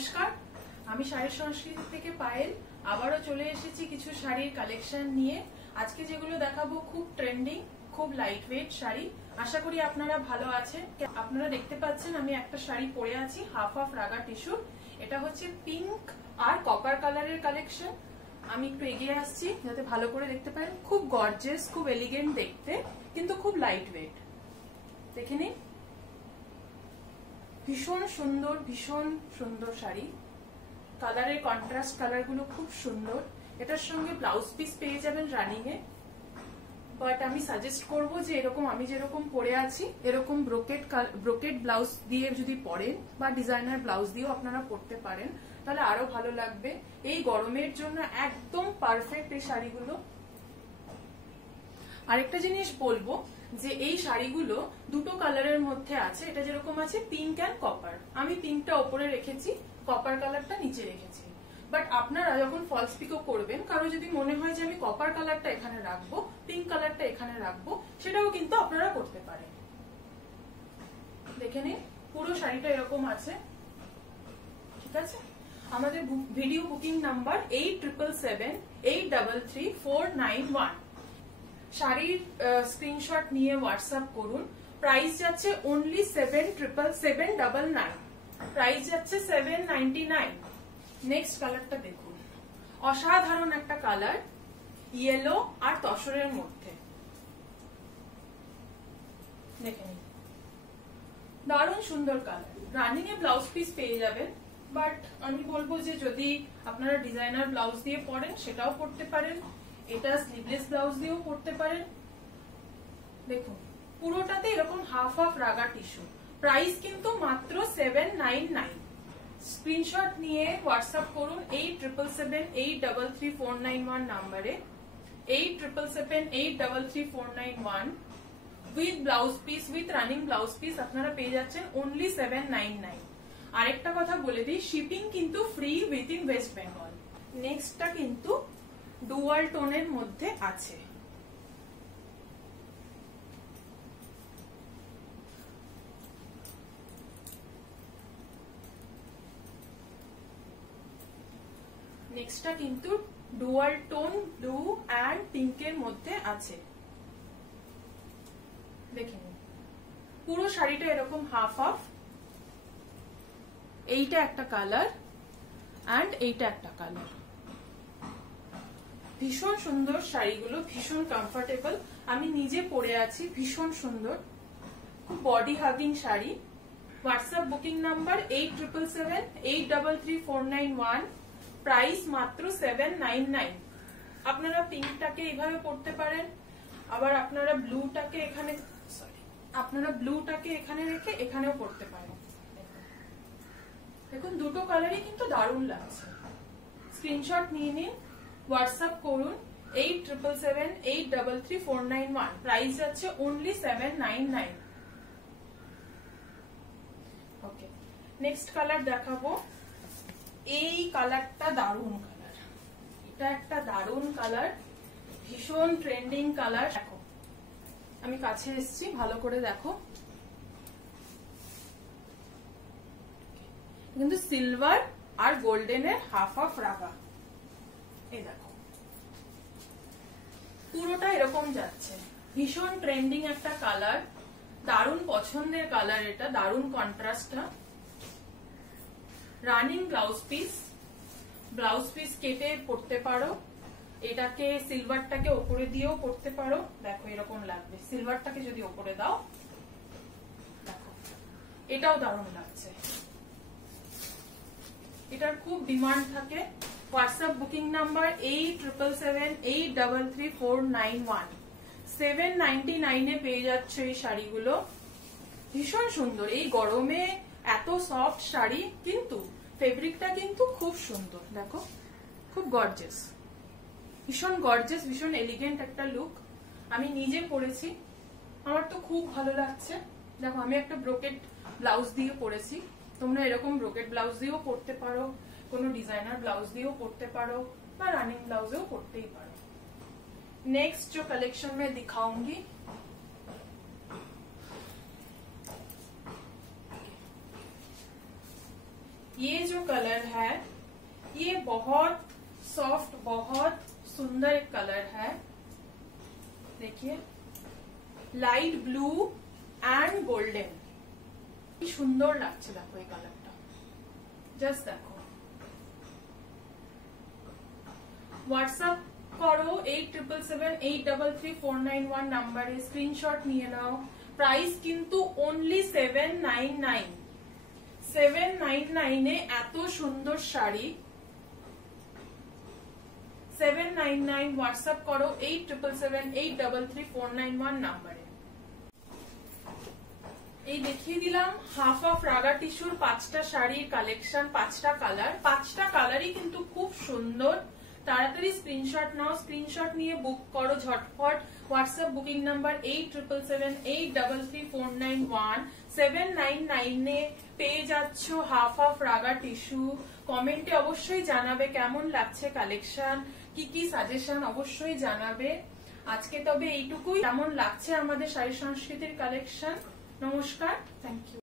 নমস্কার, আমি শাড়ির সংস্কৃতি থেকে পায়েল আবারও চলে এসেছি কিছু শাড়ির কালেকশন নিয়ে। আজকে যেগুলো দেখাবো খুব ট্রেন্ডিং, খুব লাইট ওয়েট শাড়ি। আশা করি আপনারা ভালো আছেন। আপনারা দেখতে পাচ্ছেন আমি একটা শাড়ি পরে আছি হাফ হাফ রাগা টিস্যু। এটা হচ্ছে পিঙ্ক আর কপার কালারের কালেকশন। আমি একটু এগিয়ে আসছি যাতে ভালো করে দেখতে পারেন। খুব গর্জিয়াস, খুব এলিগেন্ট দেখতে, কিন্তু খুব লাইট ওয়েট। দেখে নিন, ভীষণ সুন্দর শাড়ি। কালারের কন্ট্রাস্ট কালার গুলো খুব সুন্দর। এটার সঙ্গে ব্লাউজ পিস পেয়ে যাবেন রানিং এ। বাট আমি সাজেস্ট করব যে এরকম আমি যেরকম পরে আছি এরকম ব্রোকেট ব্লাউজ দিয়ে যদি পরেন বা ডিজাইনার ব্লাউজ দিয়েও আপনারা পরতে পারেন তাহলে আরো ভালো লাগবে। এই গরমের জন্য একদম পারফেক্ট এই শাড়িগুলো। আরেকটা জিনিস বলবো যে এই শাড়িগুলো দুটো কালারের মধ্যে আছে। এটা যেরকম আছে পিঙ্ক অ্যান্ড কপার, আমি পিঙ্কটা ওপরে রেখেছি, কপার কালারটা নিচে রেখেছি। বাট আপনারা যখন ফলস পিকো করবেন, কারো যদি মনে হয় যে আমি কপার কালারটা এখানে রাখবো, পিঙ্ক কালারটা এখানে রাখবো, সেটাও কিন্তু আপনারা করতে পারেন। দেখে নিন, পুরো শাড়িটা এরকম আছে। ঠিক আছে, আমাদের ভিডিও বুকিং নাম্বার 8777833491। শাড়ির স্ক্রিনশট নিয়ে হোয়াটসঅ্যাপ করুন। প্রাইস যাচ্ছে অনলি 777799, প্রাইস যাচ্ছে 799। নেক্সট কালারটা দেখুন, অসাধারণ একটা কালার, ইয়েলো আর তসরের মধ্যে। দেখে নিন, দারুণ সুন্দর কালার। রানিং এ ব্লাউজ পিস পেয়ে যাবেন। বাট আমি বলবো যে যদি আপনারা ডিজাইনার ব্লাউজ দিয়ে পরেন সেটাও পরতে পারেন, এটা স্লিভলেস ব্লাউজ দিয়েও পরতে পারেন। দেখুন, পুরোটাতে এরকম হাফ হাফ রাগা টিস্যু। প্রাইস কিন্তু মাত্র 799। স্ক্রিনশট নিয়ে হোয়াটসঅ্যাপ করুন 8777833491 নাম্বারে, 8777833491 with blouse piece, with running blouse piece আপনারা পেয়ে যাচ্ছেন অনলি 799। আরেকটা কথা বলে দিই, শিপিং কিন্তু free with in West Bengal. নেক্সটটা কিন্তু ডুয়াল টোনের মধ্যে আছে। নেক্সটটা কিন্তু ডুয়াল টোন ব্লু অ্যান্ড পিঙ্কের মধ্যে আছে। দেখে নিন, পুরো শাড়িটা এরকম হাফ হাফ। এইটা একটা কালার অ্যান্ড এইটা একটা কালার। ভীষণ সুন্দর শাড়িগুলো, ভীষণ কমফোর্টেবল। আমি নিজে পরে আছি, ভীষণ সুন্দর, খুব body hugging sari. WhatsApp booking number 8777833491, price মাত্র 799। আপনারা পিঙ্কটাকে এইভাবে পরতে পারেন, আবার আপনারা ব্লুটাকে এখানে রেখে এখানেও পরতে পারেন। দেখুন, দুটো কালারই কিন্তু দারুণ লাগছে। স্ক্রিনশট নিয়ে নিন, হোয়াটসঅ্যাপ করুন 8777833491, প্রাইস যাচ্ছে অনলি 799। ওকে, নেক্সট কালার দেখাবো। এই কালারটা দারুণ কালার, এটা একটা দারুণ কালার, ভীষণ ট্রেন্ডিং কালার। দেখো, আমি কাছে এসেছি, ভালো করে দেখো। কিন্তু সিলভার আর গোল্ডেনের হাফ হাফ রাগা। এই দেখো, পুরোটা এরকম যাচ্ছে। ভীষণ ট্রেন্ডিং একটা কালার, দারুণ পছন্দের কালার এটা, দারুণ কন্ট্রাস্টটা। রানিং ব্লাউজ পিস কেটে পরতে পারো। এটাকে সিলভারটাকে ওপরে দিয়েও পরতে পারো। দেখো এরকম লাগবে, সিলভারটাকে যদি ওপরে দাও, দেখো এটাও দারুণ লাগছে। এটার খুব ডিমান্ড থাকে। হোয়াটসঅ্যাপ বুকিং নাম্বার 8777833491, 799 পেয়ে যাচ্ছে এই শাড়িগুলো। ভীষণ সুন্দর এই গরমে, এত সফট শাড়ি, কিন্তু ফেব্রিকটা কিন্তু খুব সুন্দর। দেখো, খুব গর্জিয়াস, ভীষণ এলিগেন্ট একটা লুক। আমি নিজে পরেছি, আমার তো খুব ভালো লাগছে। দেখো, আমি একটা ব্রোকেট ব্লাউজ দিয়ে পরেছি। তোমরা এরকম ব্রোকেট ব্লাউজ দিয়েও পরতে পারো, কোনো ডিজাইনার ব্লাউজ দিয়েও পরতে পারো, বা রানিং ब्लाउजेও পরতেই পারো। नेक्स्ट जो कलेक्शन में दिखाऊंगी ये जो कलर है ये बहुत सॉफ्ट, बहुत सुंदर कलर है। देखिए লাইট ব্লু এন্ড গোল্ডেন, কি সুন্দর লাগছে দেখো এই কালারটা, জাস্ট দেখো। হোয়াটসঅ্যাপ করো 8777833491 নাম্বারে, স্ক্রিনশট নিয়ে নাও। প্রাইস কিন্তু অনলি 799। 799 এ এত সুন্দর শাড়ি, 799। হোয়াটসঅ্যাপ করো 8777833491 নাম্বারে। এই দেখিয়ে দিলাম হাফ অফ রাগা টিস্যুর 5টা শাড়ির কালেকশন, 5টা কালার, 5টা কালারই কিন্তু খুব সুন্দর। তাড়াতাড়ি স্ক্রিনশট নাও, স্ক্রিনশট নিয়ে বুক করো ঝটপট। WhatsApp booking number 8777833491। 799 এ পেয়ে যাচ্ছ হাফ অফ রাগা টিস্যু। কমেন্টে অবশ্যই জানাবে কেমন লাগছে কালেকশন, কি কি সাজেশন অবশ্যই জানাবে। আজকে তবে এইটুকুই। কেমন লাগছে আমাদের শাড়ি সংস্কৃতির কালেকশন। নমস্কার, থ্যাংক ইউ।